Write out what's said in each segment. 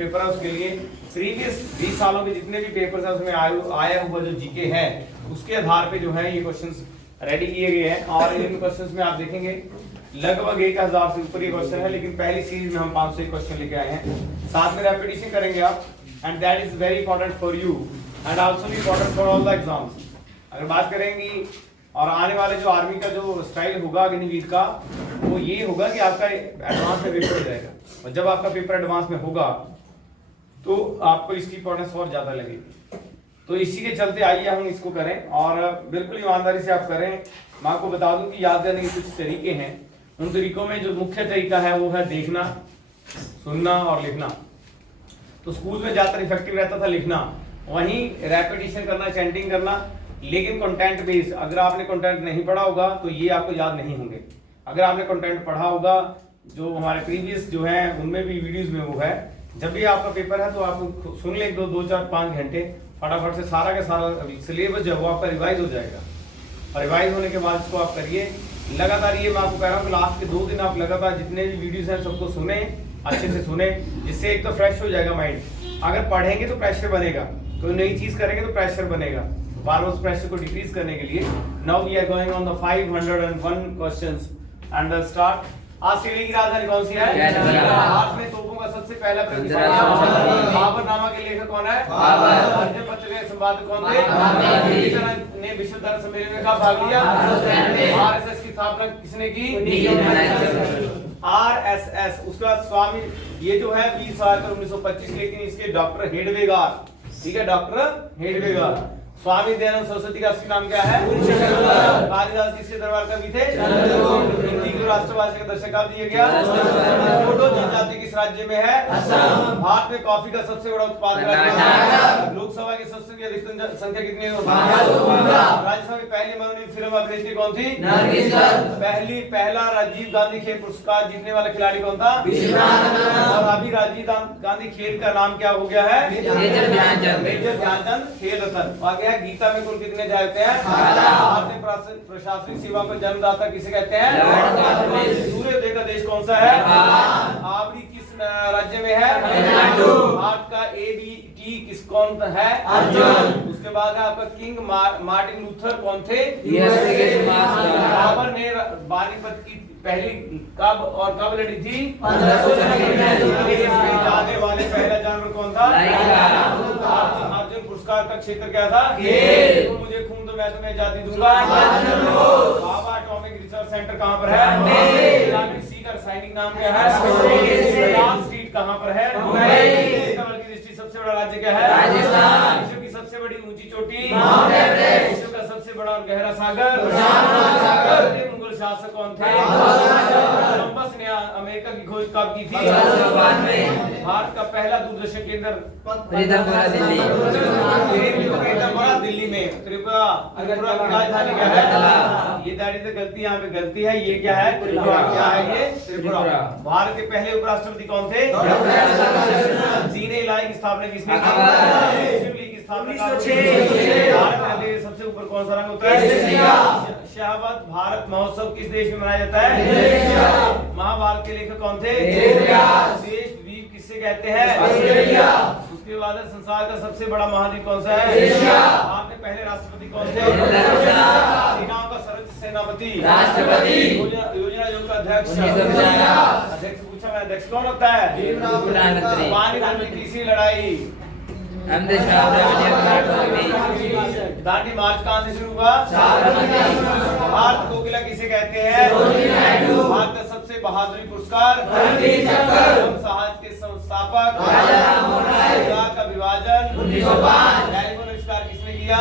Paper है उसके लिए प्रीवियस 20 सालों के जितने भी पेपर्स हैं उसमें आया हुआ जो जीके है उसके आधार पे जो है ये क्वेश्चंस रेडी किए गए हैं। और इन क्वेश्चंस में आप देखेंगे लगभग 1000 से ऊपर ये क्वेश्चन है, लेकिन पहली सीरीज में हम 500 क्वेश्चन लेके आए हैं। साथ में रेपिटेशन करेंगे आप, and that is very important for you and also important for all the exams. अगर बात करेंगी और आने वाले जो आर्मी का जो स्टाइल होगा अग्निवीर का, वो ये होगा कि आपका एडवांस में पेपर हो जाएगा, और जब आपका पेपर एडवांस में होगा तो आपको इसकी इंपॉर्टेंस और ज्यादा लगेगी। तो इसी के चलते आइए हम इसको करें और बिल्कुल ईमानदारी से आप करें। मैं आपको बता दूं कि याद करने के कुछ तरीके हैं। उन तरीकों में जो मुख्य तरीका है वो है देखना, सुनना और लिखना। तो स्कूल में ज्यादातर इफेक्टिव रहता था लिखना, वहीं रेपिटेशन करना, चैंटिंग करना, लेकिन कंटेंट बेस्ड। अगर आपने कंटेंट नहीं पढ़ा होगा तो ये आपको याद नहीं होंगे। अगर आपने कंटेंट पढ़ा होगा, जो हमारे प्रीवियस जो है उनमें भी वीडियोस में वो है, जब भी आपका पेपर है तो आप सुन ले 2 4 5 घंटे फटाफट से सारा का सारा सिलेबस जो है वो आपका रिवाइज हो जाएगा। और रिवाइज होने के बाद इसको आप करिए लगातार। ये मैं आपको कह रहा हूँ कि लास्ट के 2 दिन आप लगातार जितने भी वीडियोस हैं सबको सुने, अच्छे से सुने, जिससे एक तो फ्रेश हो जाएगा माइंड। अगर पढ़ेंगे तो प्रेशर बनेगा, कोई नई चीज करेंगे तो प्रेशर बनेगा। बार उस प्रेशर को डिक्रीज करने के लिए now we are going on the 501 questions and start. Australia की राजधानी कौन सी है? भारत में तोपों का सबसे पहला बाबरनामा के लेखक कौन है? बाबर। पत्रिका के संपादक कौन थे? ने विश्व धर्म सम्मेलन में कब भाग लिया? आरएसएस की स्थापना किसने की? आरएसएस। उसके बाद स्वामी, ये जो है 20 साल 1925, लेकिन इसके डॉक्टर हेडवेगार, ठीक है, डॉक्टर हेडवेगार। स्वामी दयानंद सरस्वती का असली नाम क्या है? कालिदास किसके दरबार कवि थे? हिंदी को राष्ट्रभाषा का दर्जा कब दिया गया? बोडो जनजाति किस राज्य में है? असम। भारत में कॉफी का सबसे बड़ा उत्पादक राज्य है? लोकसभा की सबसे अधिकतम संख्या कितनी है? राज्यसभा की पहली मनोनीत फिल्म अभिनेत्री कौन थी? पहला राजीव गांधी खेल पुरस्कार जीतने वाला खिलाड़ी कौन था? और अभी राजीव गांधी खेल का नाम क्या हो गया है? मेजर ध्यानचंद खेल रत्न। गीता में कुल कितने अध्याय होते हैं? भारतीय प्रशासनिक सेवा को जन्मदाता किसे कहते हैं? सूर्योदय का देश कौन सा है? आवड़ी किस राज्य में है? भारत का ABT किस कौन है? अर्जुन। उसके बाद है आपका किंग मार्टिन लूथर कौन थे? बाबर ने पानीपत की पहली कब और कब लड़ी थी? 1500 जाने वाले पहला जानवर कौन था? अर्जुन पुरस्कार का क्षेत्र क्या था? तुम मुझे खून दो मैं तुम्हें आजादी दूंगा। बाबा एटॉमिक रिसर्च सेंटर कहाँ पर है? विटामिन सी का रासायनिक नाम क्या है? स्ट्रीट कहाँ पर है? की दृष्टि सबसे बड़ा राज्य क्या है? राजस्थान। विश्व की सबसे बड़ी ऊंची चोटी? Mount Everest. विश्व का सबसे बड़ा और गहरा सागर? मुगल शासक कौन थे? कोलंबस ने अमेरिका की खोज कब की थी? भारत का पहला दूरदर्शन केंद्र दिल्ली में। त्रिपुरा की राजधानी क्या है? ये दैट इज गलती, यहाँ पे गलती है। ये क्या है? त्रिपुरा। क्या है ये? त्रिपुरा। भारत के पहले उपराष्ट्रपति कौन थे? दीन इलाही की स्थापना किसने की? मुस्लिम लीग की स्थापना 1906। भारत में सबसे ऊपर कौन सा रंग होता है? शाहबाद भारत महोत्सव किस देश में मनाया जाता है? महाभारत के लेखक कौन थे? देश द्वीप किससे कहते हैं? ऑस्ट्रेलिया। उसके बाद संसार का सबसे बड़ा महाद्वीप कौन सा है? एशिया। भारत के पहले राष्ट्रपति कौन थे? सेनाओं का सर्वोच्च सेनापति? राष्ट्रपति। योजना आयोग का अध्यक्ष? अध्यक्ष पूछा मैं, अध्यक्ष कौन होता है? पानीपत की तीसरी लड़ाई? दांडी मार्च कहाँ से शुरू हुआ? भारत कोकिला किसे कहते हैं? भारत का सबसे बहादुरी पुरस्कार? समाज के संस्थापक? का विभाजन 1905। टेलीफोन आविष्कार किसने किया?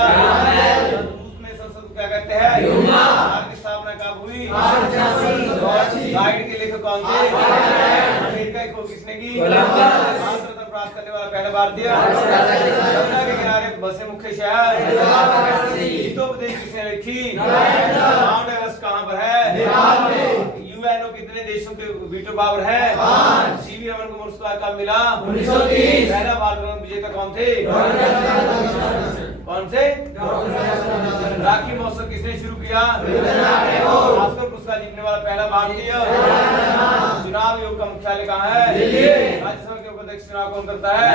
रूस में संसद को क्या कहते हैं? भारत की स्थापना कब हुई? गाइड के लेखक कौन थे? अमेरिका की खोज किसने की? प्राप्त करने वाला पहला भारतीय? यमुना के किनारे बसे मुख्य शहर? गीतोपदेश किसने लिखी? माउंट एवरेस्ट कहाँ पर है? यूएनओ कितने देशों के वीटो पावर है? सीवी रमन को पुरस्कार कब मिला? 1930। पहला भारत रत्न विजेता कौन थे? कौन से? राखी महोत्सव किसने शुरू किया? ऑस्कर पुरस्कार जीतने वाला पहला भारतीय? चुनाव आयोग का मुख्यालय कहाँ है? दिल्ली। राज्यसभा के अध्यक्ष चुनाव कौन करता है?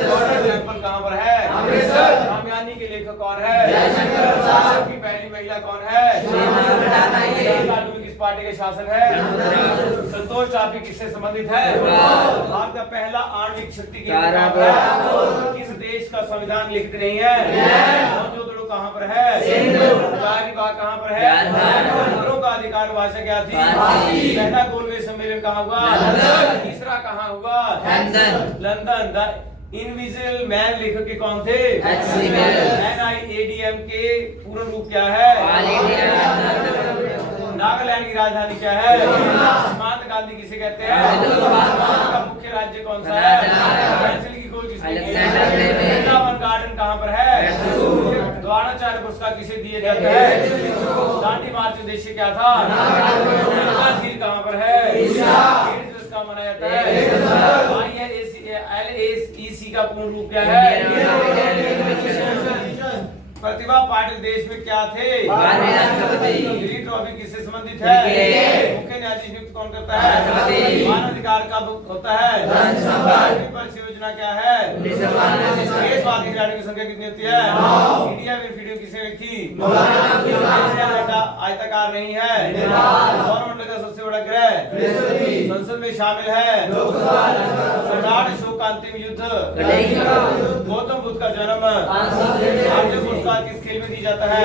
गवर्नर जनरल कहाँ पर है? रामायणी के लेखक कौन है? देश की पहली महिला कौन है? लालू किस पार्टी का शासन है? संतोष ट्रॉफी किससे संबंधित है? भारत का पहला आणविक शक्ति केंद्र कहाँ है? किस देश का संविधान लिखित नहीं है? मौजूद कहाँ पर है? विभाग कहाँ पर है? मंत्रियों का अधिकार भाषा क्या थी? पहला गोलमेज सम्मेलन कहाँ हुआ? तीसरा कहाँ हुआ? लंदन। द इनविजिबल मैन लेखक के कौन थे? NIADM के पूर्ण रूप क्या है? नागालैंड की राजधानी क्या है? महात्मा गांधी किसे कहते हैं? भारत का मुख्य राज्य कौन सा है? पेंसिल की खोज किसने की? वृंदावन गार्डन कहाँ पर है? द्रोणाचार्य पुरस्कार किसे दिए जाते हैं? दांडी मार्च उद्देश्य क्या था? झील कहाँ पर है? मनाया जाता है। LAC का पूर्ण रूप क्या है? प्रतिभा पाटिल देश में क्या थे? गिरी ट्रॉफी किससे संबंधित है? मुख्य न्यायाधीश नियुक्त कौन करता है? मानव अधिकार कब होता है? परिषद योजना क्या है? देशवासी खिलाड़ियों की संख्या कितनी होती है? इंडिया में वीडियो किसने लिखी? आयताकार नहीं है। सौरमंडल का सबसे बड़ा ग्रह संसद में शामिल है। सम्राट अशोक का अंतिम युद्ध। गौतम बुद्ध का जन्म। अर्जुन पुरस्कार किस खेल में दी जाता है?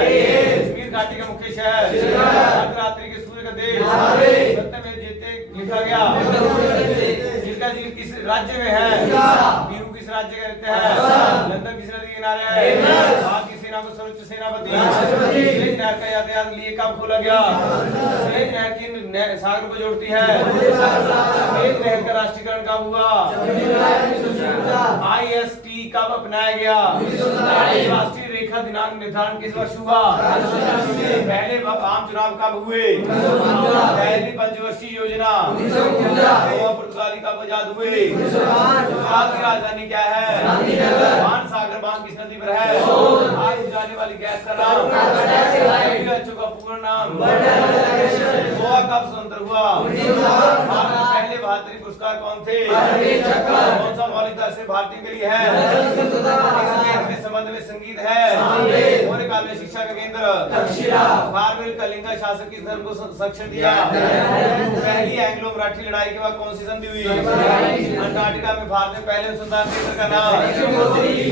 कश्मीर घाटी का मुख्य शहर। अर्धरात्रि के सूर्य का देश। सत्यमेव जयते लिखा गया। जिसका झील किस राज्य में है? बीहू किस राज्य का रहते हैं? लंदन किस नदी के किनारे है? भारत की सेना को सर्वोच्च सेनापति स्लेज नहर का यातायात लिए कब खोला गया? स्लेज नहर की सागर को जोड़ती है। स्लेज नहर का राष्ट्रीयकरण कब हुआ? IST कब अपनाया गया? राष्ट्रीय रेखा दिनांक निर्धारण किस वर्ष हुआ? पहले आम चुनाव कब हुए? पहली पंचवर्षीय योजना। पुर्तगाली कब आजाद हुए? गुजरात की राजधानी क्या है? सागर बांध किस नदी पर है? आज जाने वाली गैस का नाम? का पूर्ण नाम? गोवा कब स्वतंत्र हुआ? पहले भारतीय पुरस्कार कौन थे? कौन सा मौलिकता से भारतीय के लिए है? किस संबंध में संगीत है? मौर्य काल में शिक्षा का केंद्र। खारवेल कलिंगा शासक किस धर्म को संरक्षण दिया? पहली एंग्लो मराठी लड़ाई के बाद कौन सी संधि हुई? अंटार्कटिका में भारत में पहले अनुसंधान केंद्र का नाम?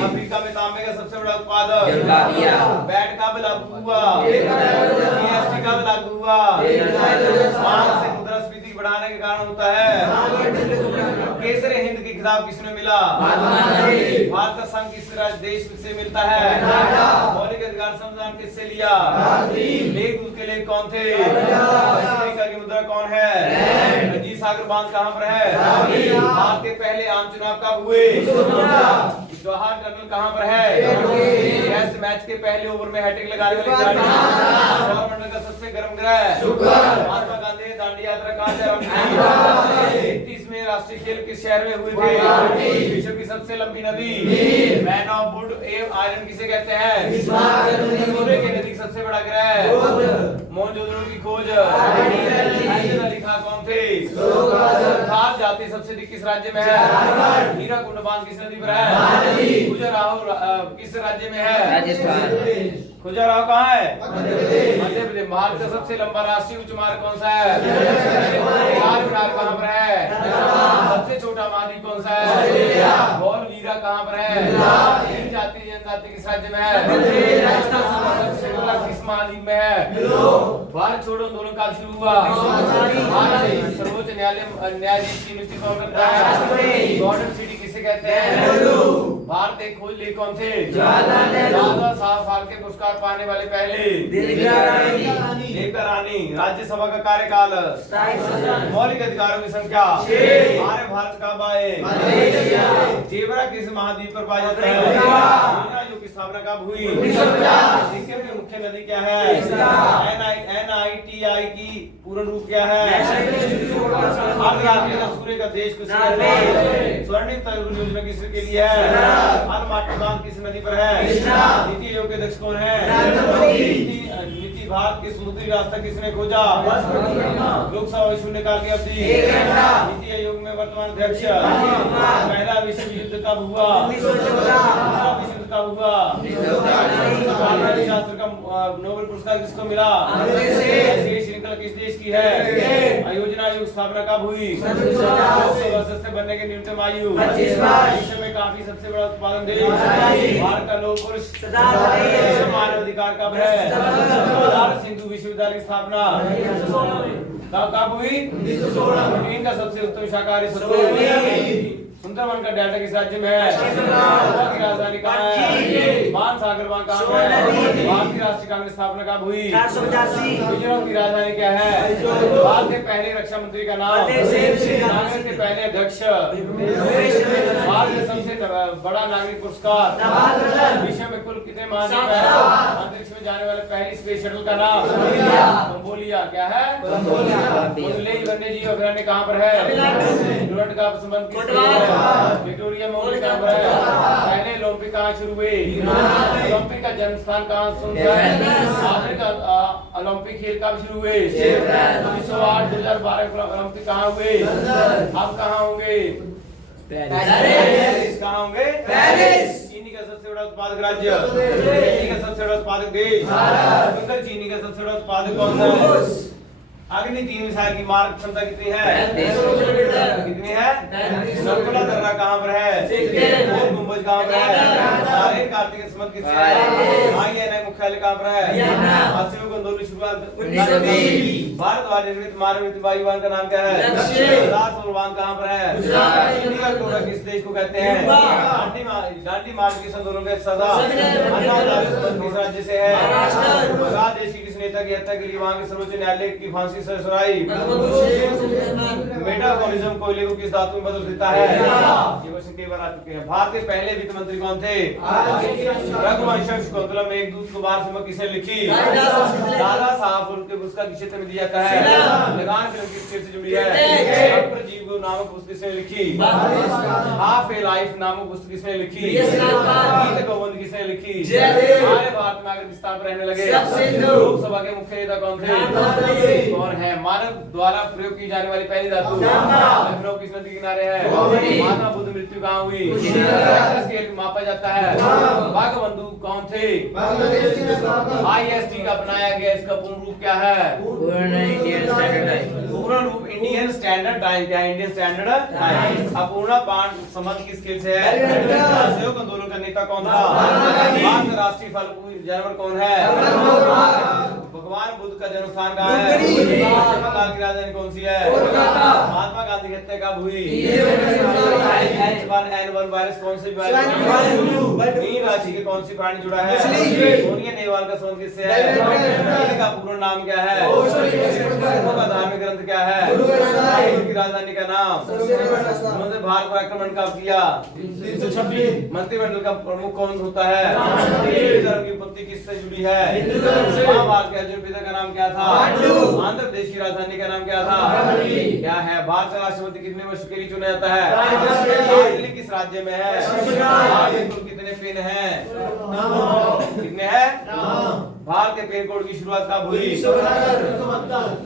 अफ्रीका में तांबे का सबसे बड़ा उत्पादक? बैट कब लागू हुआ? GST कब लागू हुआ? से मुद्रास्फीति बढ़ाने के कारण होता है। केसर हिंद की खिताब किसने मिला? भारत का संघ किस देश से मिलता है? मौलिक अधिकार संविधान किससे लिया? लेखदूत के लेख कौन थे? अमेरिका की मुद्रा कौन है? रंजीत सागर बांध कहाँ पर है? भारत के पहले आम चुनाव कब हुए? जवाहर टनल कहाँ पर है? टेस्ट मैच के पहले ओवर में हैट्रिक लगाने वाले खिलाड़ी। सौरमंडल का सबसे गर्म ग्रह। महात्मा गांधी दांडी यात्रा कहाँ से आरंभ की? 31वें राष्ट्रीय खेल किस शहर में हुए थे? विश्व की सबसे लंबी नदी। मैन ऑफ वुड आयरन किसे कहते हैं? सूर्य के नजदीक सबसे बड़ा ग्रह। मोहनजोदड़ो की खोज। अली खां कौन थे? खास जाति सबसे अधिक किस राज्य में है? हीरा कुंड बांध किस नदी पर है? खजुराहो किस राज्य में है? राजस्थान। खजुराहो कहाँ है? मध्य प्रदेश। भारत का सबसे लंबा राष्ट्रीय उच्च मार्ग कौन सा है? मीनार कहाँ पर है? सबसे छोटा महाद्वीप कौन सा है? धौलवीरा कहाँ पर है? तीन जाति जनजाति किस राज्य में है? किस महाद्वीप में है? भारत छोड़ो आंदोलन कब शुरू हुआ? सर्वोच्च न्यायाधीश की नियुक्ति कौन करता है? गॉर्डन सिटी किसे कहते हैं? भारत एक खोज लेख कौन थे? दादा साहब फाल्के पुरस्कार पाने वाले पहले? देविका रानी। राज्यसभा का कार्यकाल? मौलिक अधिकारों की संख्या? आर्य भारत कब आए? जेबरा किस महाद्वीप पर पाया जाता है? योग की स्थापना कब हुई? सिक्किम की मुख्य नदी क्या है? NITI की पूर्ण रूप क्या है? सूर्य का देश किस स्वर्णिम तरबूज योजना किसके लिए है? किस नदी पर है? नीति आयोग के अध्यक्ष कौन है? नीति भारत की समुद्री रास्ता किसने खोजा? लोकसभा में शून्यकाल की अवधि। नीति आयोग में वर्तमान अध्यक्ष। पहला विश्व युद्ध कब हुआ? दूसरा विश्व युद्ध कब हुआ? शास्त्र का नोबेल पुरस्कार किसको मिला? श्रृंखला किस देश की है? योजना आयोग स्थापना कब हुई? सदस्य बनने के न्यूनतम आयु। विश्व में काफी सबसे बड़ा उत्पादन देश। भारत का लौह पुरुष। विश्व मानव अधिकार कब है? बनारस हिंदू विश्वविद्यालय की स्थापना कब हुई? 1916। इनका सबसे उत्तम शाकाहारी सुंदरवन का डेल्टा किस राज्य में है? गोवा की राजधानी कहाँ है? बाणसागर वहाँ कहाँ है? भारतीय राष्ट्रीय कांग्रेस स्थापना कब हुई? 485। मिजोरम की राजधानी क्या है? भारत के पहले रक्षा मंत्री का नाम? कांग्रेस के पहले अध्यक्ष? भारत में सबसे बड़ा नागरिक पुरस्कार? विश्व में कुल कितने महाद्वीप हैं? अंतरिक्ष में जाने वाले पहली स्पेस शटल का नाम? मंगोलिया। क्या है? वन्य जीव अभयारण्य कहाँ पर है? डुरंड का संबंध किससे? विक्टोरिया मेमोरियल कहाँ पर है? पहले ओलंपिक कहाँ शुरू हुए? ओलंपिक का जन्म स्थान कहाँ है? अफ्रीका ओलंपिक खेल कब शुरू हुए? 1908 2012 ओलंपिक कहाँ हुए? अब कहाँ होंगे? पेरिस। कहाँ होंगे? पेरिस। चीनी का सबसे बड़ा उत्पादक राज्य? चीनी का सबसे बड़ा उत्पादक देश? चीनी का सबसे बड़ा उत्पादक कौन सा है? अग्नि 3 मिसाइल की मारक क्षमता कितनी है? कितनी है? नर्मदा दर्रा कहाँ पर है? गोल गुंबज कहाँ पर है? नारायण कार्तिक संबंध किससे है? आईएनए मुख्यालय कहाँ पर है? आसिफ आंदोलन की शुरुआत 1920। भारत द्वारा निर्मित मानव वायुयान का नाम क्या है? लक्ष्य। कहाँ पर है? चीनी का टुकड़ा किस देश को कहते हैं? दांडी मार्च के आंदोलन का सदा किस राज्य से है? बांग्लादेश की किस नेता की हत्या के लिए वहाँ के सर्वोच्च न्यायालय की फांसी से सुनाई? मेटाबॉलिज्म कोयले को किस धातु में बदल देता है? ये क्वेश्चन कई बार आ चुके हैं। भारत के पहले वित्त मंत्री कौन थे? रघुवंश शकुंतला में एक दूध को बार समझ किसे लिखी? दादा साहब उनके पुस्तक के क्षेत्र में दिया है। लगान फिल्म किस खेल से जुड़ी है? जीव को नामक पुस्तक किसने लिखी? हाफ ए लाइफ नामक पुस्तक किसने लिखी? गीत गोविंद किसने लिखी? हमारे भारत में अगर विस्तार पर रहने लगे लोकसभा के मुख्य नेता कौन थे? कौन है? मानव द्वारा प्रयोग की जाने वाली पहली धातु? लखनऊ किस नदी किनारे है? महात्मा बुद्ध मृत्यु कहाँ हुई? स्केल मापा जाता है। बाघबंधु कौन थे? IST का अपनाया गया इसका पूर्ण रूप क्या है? पूर्ण रूप इंडियन स्टैंडर्ड टाइम। क्या है? Indian standard time. अपूर्णा बाण संबंध किस खेल से है? असहयोग आंदोलन का नेता कौन था? भारत राष्ट्रीय फल जानवर कौन है? भगवान बुद्ध का जन्म स्थान कहाँ है? बंगाल की राजधानी कौन सी है? महात्मा गांधी की हत्या कब हुई? H1N1 वायरस कौन सी बीमारी? राशि के कौन सी प्राणी जुड़ा है? सोनिया नेहवाल का संबंध किससे है? इनका पूर्ण नाम क्या है? का धार्मिक ग्रंथ क्या है? की राजधानी का नाम? उन्होंने भारत पर आक्रमण कब किया? 326। मंत्रिमंडल का प्रमुख कौन होता है? धर्म की उत्पत्ति किससे जुड़ी है? महाभारत के अर्जुन पिता का नाम क्या था? आंध्र प्रदेश की राजधानी का नाम क्या था? क्या है? भारत का राष्ट्रपति कितने वर्ष के लिए चुना जाता है? दिल्ली किस राज्य में है? कितने पेन हैं? कितने हैं? भारत के पेन कोड की शुरुआत कब हुई?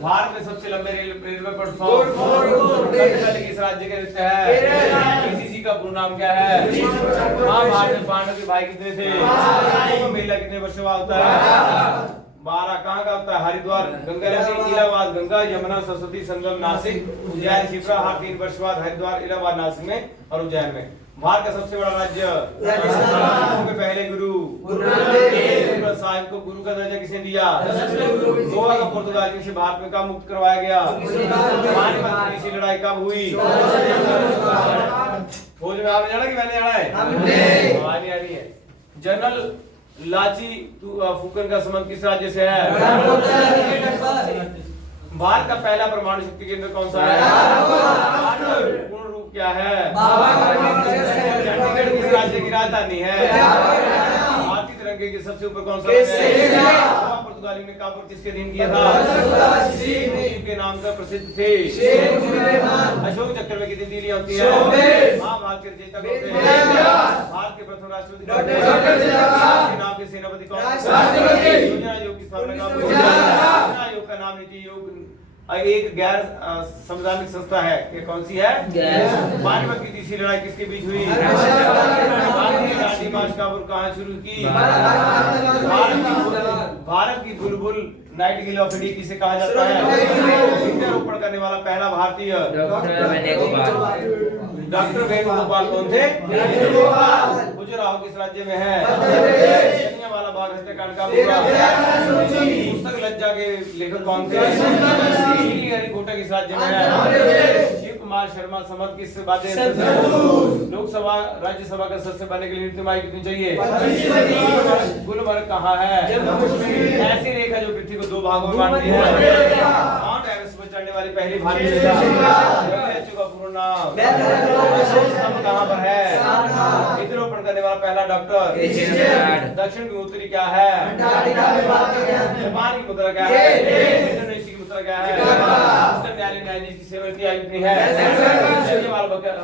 भारत में सबसे लंबे रेलवे प्लेटफॉर्म किस राज्य के रिश्ते है? PCC का पूर्ण नाम क्या है? महाभारत में पांडव के भाई कितने थे? मेला कितने वर्षों का होता है? 12। कहाँ का होता है? हरिद्वार, गंगा नदी, इलाहाबाद, गंगा, यमुना, सरस्वती संगम, नासिक, उज्जैन, शिप्रा। हर 3 वर्ष बाद हरिद्वार, इलाहाबाद, नासिक में और उज्जैन में। भारत का सबसे बड़ा राज्य? राजस्थान के पहले गुरु साहिब को गुरु का दर्जा किसने दिया? गोवा का पुर्तगाली से भारत में कब मुक्त करवाया गया? पानीपत की लड़ाई कब हुई? फौज में आपने जाना कि मैंने जाना है? आवाज नहीं आ रही है। जनरल लाची फूकन का संबंध किस राज्य से है? भारत का पहला परमाणु शक्ति केंद्र कौन सा है? पूर्ण रूप क्या है? चंडीगढ़ किस राज्य की राजधानी है? भारतीय तिरंगे के सबसे ऊपर कौन सा है? पुर्तगाली ने काबुल किसके अधीन किया था? के नाम से प्रसिद्ध थे। अशोक चक्र में कितनी तीलियां होती है? महाभारत के रचयिता कौन थे? भारत के प्रथम राष्ट्रपति नाम के सेनापति कौन? योजना आयोग की स्थापना योग का नाम नीति योग एक गैर संवैधानिक संस्था है। ये कौन सी है? पानीपत की तीसरी लड़ाई किसके बीच हुई? गांधी मार्च का कहाँ शुरू की? भारत की बुलबुल नाइटिंगेल ऑफ इंडिया किसे कहा जाता है? वृक्षारोपण करने वाला पहला भारतीय डॉक्टर वेणुगोपाल कौन थे? गुजरात किस राज्य में है? वाला बाग हत्याकांड का पुस्तक लज्जा के लेखक कौन थे? हरिकोटा किस राज्य में है? शिव कुमार शर्मा समत किस बात? लोकसभा राज्यसभा का सदस्य बनने के लिए न्यूनतम आयु कितनी चाहिए? गुलमर्ग कहाँ है? ऐसी रेखा जो पृथ्वी को दो भागों में बांटती है। माउंट एवरेस्ट पर चढ़ने वाली पहली भारतीय महिला का पूर्ण नाम कहाँ पर है? वृक्षारोपण करने वाला पहला डॉक्टर? दक्षिण की उत्तरी क्या है? जापान की मुद्रा क्या है? इंडोनेशिया की मुद्रा क्या है? उच्चतम न्यायालय न्यायाधीश की सेवानिवृत्ति आयु कितनी है?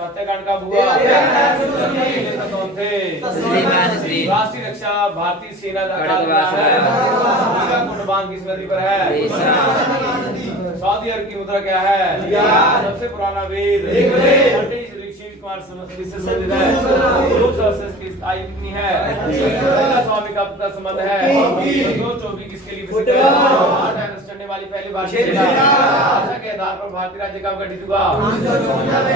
हत्याकांड कब हुआ? कौन थे? राष्ट्रीय रक्षा भारतीय सेना कुंडबान किस नदी पर है? सऊदी अरब की मुद्रा क्या है? सबसे पुराना वेद कुमार किससे संबंधित है? आयु कितनी है? स्वामी का पिता संबंध है। किसके लिए प्रसिद्ध है? चढ़ने वाली पहली भारतीय के आधार पर भारतीय राज्य कब गठित हुआ?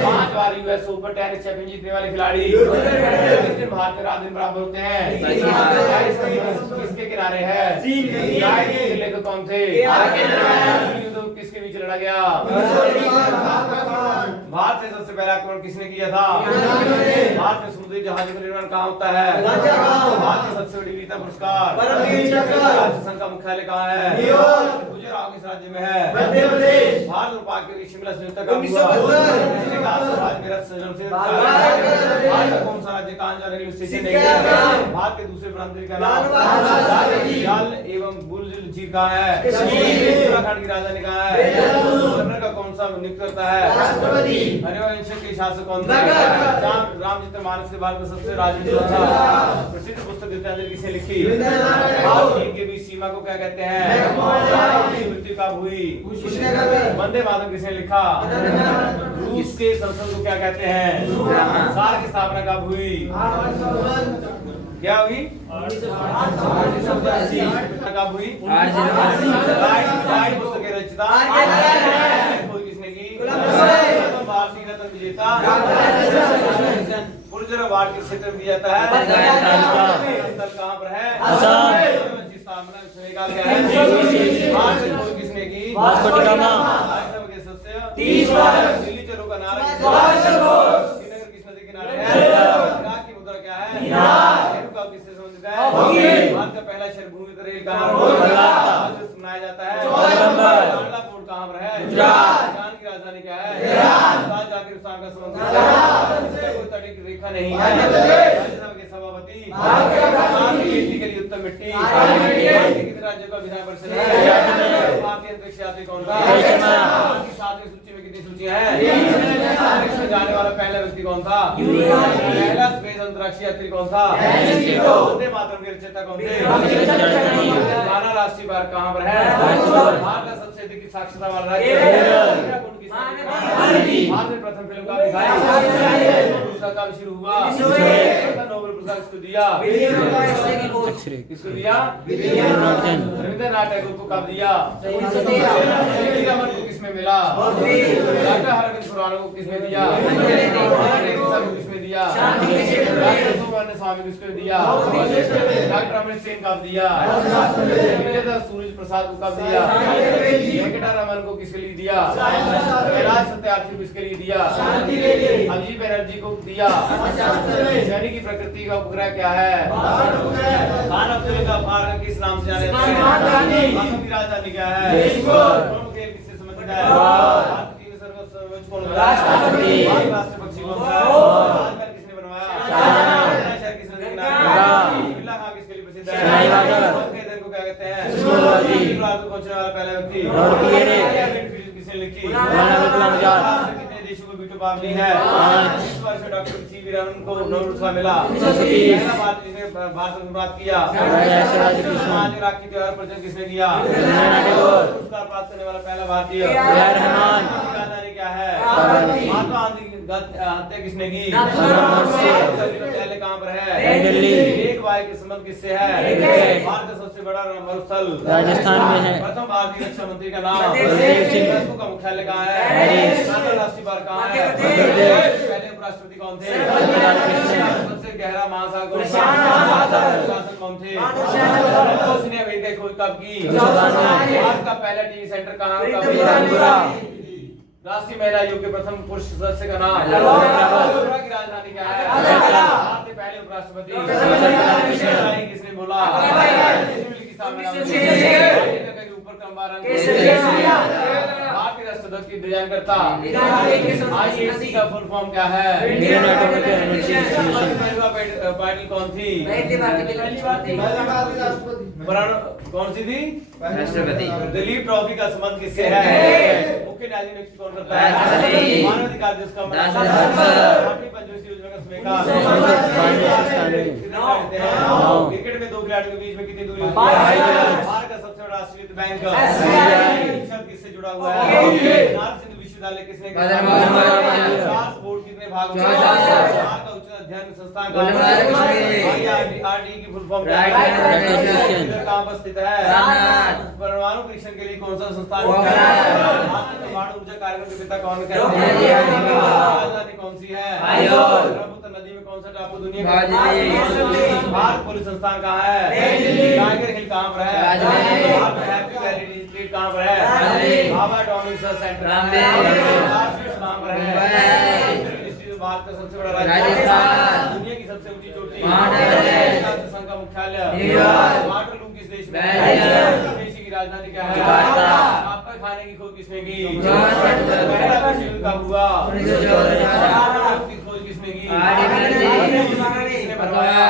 5 बार यूएस ओपन टेनिस चैंपियन जीतने वाले खिलाड़ी किस दिन भारत में रात दिन बराबर होते हैं? किसके किनारे है? लेखक कौन थे? किसके बीच लड़ा गया? भारत से सबसे पहला आक्रमण किसने किया था? भारत में समुद्री जहाजों का निर्माण कहाँ होता है? भारत की सबसे बड़ी वीरता पुरस्कार राष्ट्र संघ का मुख्यालय कहाँ है? गुजरात किस राज्य में है? भारत और पाक के शिमला समझौता कब हुआ? भारत कौन सा राज्य कहाँ जा रेलवे स्टेशन नहीं है? भारत के दूसरे प्रधानमंत्री का नाम? जल एवं बुलबुल झील कहाँ है? उत्तराखंड की राजधानी कहाँ है? गवर्नर का कौन सा नियुक्त करता है? हरिवंश के शासक कौन थे? रामचरितमानस के बाद में सबसे राजनीतिक प्रसिद्ध पुस्तक गीतांजलि किसने लिखी? भारत चीन के बीच सीमा को क्या कहते हैं? मृत्यु कब हुई? वंदे मातरम किसने लिखा? रूस के संसद को क्या कहते हैं? सार्क की स्थापना कब हुई? क्या हुई? कब हुई? पुस्तक के रचयिता किसने की? भारतीय रत्न विजेता पुरस्कार अवार्ड किस क्षेत्र में दिया जाता है? स्थल कहाँ पर है? स्थापना क्या है? किसने की? दिल्ली चलो का नारा श्रीनगर किस नदी किनारे है? इराक की मुद्रा क्या है? किससे संबंधित है? भारत का पहला शहर भूमि रेल कहाँ मनाया जाता है? पोर्ट कहाँ पर है? ईरान की राजधानी क्या है? जाकिस्तान का संबंध कोई तटीय रेखा नहीं है। राज्यसभा के सभापति खेती के लिए उत्तम मिट्टी कितने राज्यों का विधान परिषद है? भारतीय अंतरिक्ष यात्री कौन था? सातवीं सूची में कितनी सूचियां हैं? अंतरिक्ष में जाने वाला पहला व्यक्ति कौन था? पहला स्पेस अंतरिक्ष यात्री कौन था? वंदे मातरम के रचयिता कौन थे? गाना राष्ट्रीय पार्क कहाँ पर है? भारत का सबसे अधिक साक्षरता वाला राज्य भारत में प्रथम फिल्म का पुरस्कार कब शुरू हुआ? नोबेल पुरस्कार किसको दिया? किसको दिया? रविंद्रनाथ टैगोर को कब दिया? रमन को किसमें मिला? डॉक्टर हरगोविंद खुराना को किसमें दिया? किसमें दिया? डॉक्टर सुब्रमण्य स्वामी किसको दिया? डॉक्टर अमृत सेन कब दिया? सूरज प्रसाद को कब दिया? वेंकटरमन को किसके लिए दिया? कैलाश सत्यार्थी को किसके लिए दिया? अजीब बनर्जी को दिया। शनि की प्रकृति का उपग्रह क्या है? खान अब्दुल गफ्फार किस नाम से जाने जाते हैं? की राजधानी क्या है? खेल किससे संबंधित है? राष्ट्रपति पक्षी कौन सा है? किसने बनवाया? शहर किसने बनाया? बिरला खान किसके लिए प्रसिद्ध है? को क्या कहते हैं? पहुंचने वाला पहला व्यक्ति किसने लिखी? कितने देशों को वीटो पावर दी है? इस वर्ष डॉक्टर सी.वी. रमन को नोबेल पुरस्कार मिला? पहला भारत जिसने भारत रत्न प्राप्त किया? महात्मा इराक की त्योहार पर जन्म किसने किया? पुरस्कार प्राप्त करने वाला पहला भारतीय? राजधानी क्या है? महात्मा गांधी की हत्या किसने की? पहले कहाँ पर है? दिल्ली। एक वायु के संबंध किससे है? भारत का सबसे बड़ा मरुस्थल राजस्थान में है। प्रथम भारतीय रक्षा मंत्री का नाम? बलदेव सिंह। इसको का मुख्यालय कहाँ है? अंतरराष्ट्रीय पार्क कहाँ है? पहले उपराष्ट्रपति कौन थे? सबसे गहरा महासागर शासक कौन थे? उसने अमेरिका की खोज कब की? भारत का पहला टीवी सेंटर कहाँ? राष्ट्रीय महिला आयोग के प्रथम पुरुष सदस्य का नाम? त्रिपुरा की राजधानी क्या है? भारत के पहले उपराष्ट्रपति किसने बोला? की स्थापना के ऊपर क्रमवार भारत के राष्ट्रध्वज की डिजाइन करता? आईएसी का फुल फॉर्म क्या है? Indian atomic energy association. Party कौन थी? कौन सी थी? राष्ट्रपति। दिलीप ट्रॉफी का संबंध किससे है? मुख्य न्यायाधीश नियुक्त कौन करता है? मानवाधिकार दिवस का अपनी पंचवर्षीय योजना का समय क्रिकेट में दो खिलाड़ियों के बीच में कितनी दूरी होती है? भारत का सबसे बड़ा राष्ट्रीय बैंक शब्द किससे जुड़ा हुआ है? बनारस हिंदू विश्वविद्यालय किसने चार बोर्ड कितने भाग में? भारत का उच्च अध्ययन संस्थान आरडी की फुल फॉर्म क्या है? कहाँ पर स्थित है? परमाणु परीक्षण के लिए कौन सा संस्थान? परमाणु ऊर्जा कार्यक्रम के पिता कौन है? राजधानी कौन सी है? ब्रह्मपुत्र नदी में कौन सा टापू दुनिया का? भारत पुलिस संस्थान कहाँ है? टाइगर हिल कहाँ पर है? भारत में हैप्पी वैली स्ट्रीट कहाँ पर है? भाभा एटॉमिक सेंटर कहाँ पर है? भारत का सबसे बड़ा राज्य? दुनिया की सबसे ऊंची चोटी? राष्ट्रसंघ का मुख्यालय? वाटरलू किस देश में है? देश की राजधानी क्या है? आपका खाने की खोज किसने की? पहला विश्व युद्ध कब हुआ? की खोज किसने की? किसने बनवाया?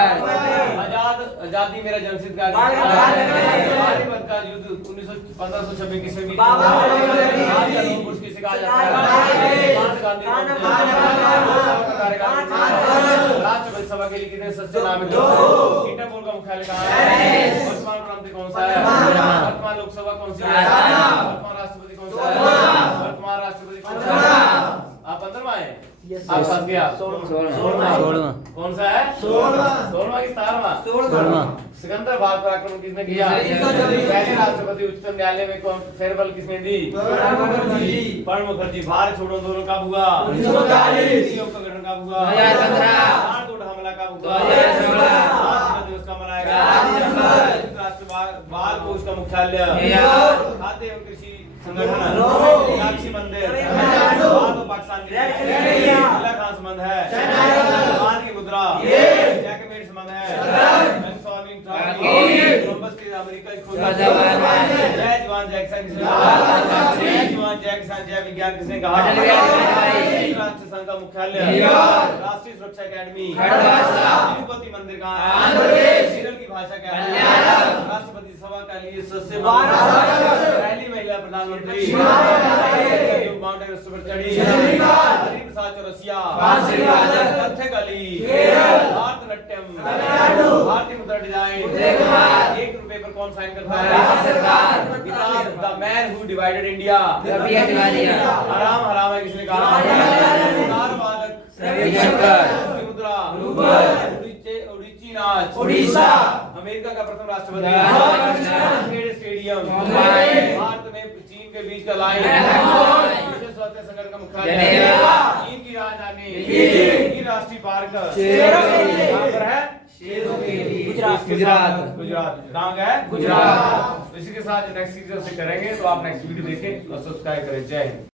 आजादी मेरा जन्मसिद्ध पानीपत का युद्ध 1526 किसमें जीता? किसे कहा जाता है? राष्ट्रपति सभा के लिए कितने सदस्य नामित हैं? इंटरपोल का मुख्यालय कहाँ है? वर्तमान प्रधानमंत्री कौन सा है? वर्तमान लोकसभा कौन सी है? वर्तमान राष्ट्रपति कौन सा है? वर्तमान राष्ट्रपति कौन सा है? आप 15वां हैं? आप फंस गया। 16वां। कौन सा है? 16वां की 17वां? सिकंदर भारत पर आक्रमण किसने किया? पहले राष्ट्रपति उच्चतम न्यायालय में कौन फेरबल किसने दी? प्रणब मुखर्जी। भारत छोड़ो आंदोलन कब हुआ? 1940। का गठन कब हुआ? 2015। हमला कब हुआ? 2016। दिवस कब मनाया गया? राष्ट्र बाल कोष का मुख्यालय? खाद्य एवं कृषि संगठन? मीनाक्षी मंदिर? पाकिस्तान कहाँ संबंध है? जापान की मुद्रा? जैकमेट संबंध है? कोलंबस की अमेरिका की खोज? जय जवान जय किसान किसने कहा? जय जवान जय किसान जय विज्ञान किसने कहा? राष्ट्रसंघ का मुख्यालय? राष्ट्रीय सुरक्षा अकेडमी? तिरुपति मंदिर कहाँ है? केरल की भाषा क्या है? राष्ट्रपति सभा का लिए सदस्य पहली महिला प्रधानमंत्री? माउंट एवरेस्ट पर चढ़ी? हरिप्रसाद चौरसिया? कथकली? भारतनाट्यम? भारतीय मुद्रा डिजाइन? 1 रुपए पर कौन साइन करता है? किताब the man who divided India? हराम हराम है किसने कहा? मुद्रा? उड़ीची नाच? उड़ीसा? अमेरिका का प्रथम राष्ट्रपति? स्टेडियम? भारत में चीन के बीच का लाइन? विश्व स्वास्थ्य संगठन का मुख्यालय? चीन की राजधानी? चीन राष्ट्रीय पार्क कहाँ पर है? गुजरात। कहाँ है? गुजरात। इसी के साथ नेक्स्ट वीडियो से करेंगे, तो आप नेक्स्ट वीडियो देखें और सब्सक्राइब करें। जय हिंद।